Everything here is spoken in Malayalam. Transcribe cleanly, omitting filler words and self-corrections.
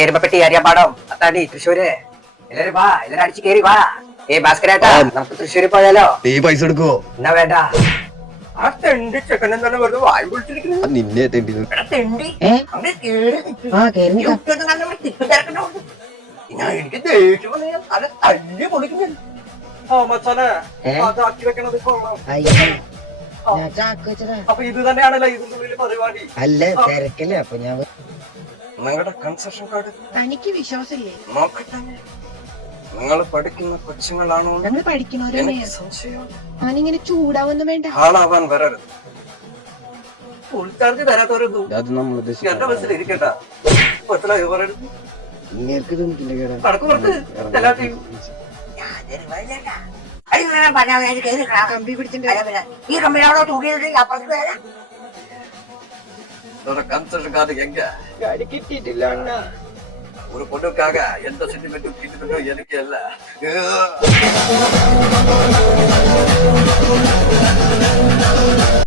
എരുമപ്പെട്ടി അരിയാമ്പാടം അത്താടി തൃശ്ശൂര് എല്ലാരും വാ എല്ലാരും അടിച്ചു കേറി വാ. ഭാസ്കരേട്ടാ നമുക്ക് തൃശ്ശൂര് പോയാലോ? നീ പൈസ എടുക്കുവോ? എന്നാ വേണ്ട. ആ തെണ്ടി ചെക്കൻ എന്താണ് വെറുതെ വായി പൊളിച്ചിരിക്കുന്നത്? നിന്നെ തെണ്ടി തെണ്ടി അങ്ങനെ എനിക്ക് ദേഷ്യം വന്ന് ഞാൻ തല തല്ലി പൊളിക്കുന്നു. അപ്പൊ ഇത് തന്നെയാണല്ലോ ഇതിന്റെ വലിയ പരിപാടി. അല്ല തിരക്കില്ല. അപ്പൊ ഞാൻ നിങ്ങളുടെ കൺസെഷൻ കാർഡ് തനിക്ക് വിശ്വാസമില്ലേ? നോക്കട്ടെ. നിങ്ങൾ പഠിക്കുന്ന കൊച്ചുങ്ങളാണോ? ഞങ്ങൾ പഠിക്കണോരല്ലേ? സംശയം. ഞാനിങ്ങനെ ചൂടാവൊന്നും വേണ്ട. ആളാവാൻ വരരുത്. ഫുൾ ചാർജ് തരാത്തവരൊന്നും അത് നമ്മൾ എന്റെ ബസ്സിൽ ഇരിക്കട്ട. മനസ്സിലായോ പറയരുത്. ഉദ്ദേശിക്കുന്നത് കടക്ക് പുറത്ത് എല്ലാத்தைയും കമ്പി പിടിച്ചിട്ട് ഈ കമ്പിനാണോ തൂക്കിയത്? അപ്പുറത്ത് കൺസെഷൻ കാർഡ് എങ്ക ഗാഡി കിട്ടിയിട്ടില്ല അണ്ണ. ഒരു പൊണ്ണുക്കാക എന്റെ സെന്റിമെന്റ് കിട്ടിയിട്ടുണ്ടോ എനിക്കല്ല.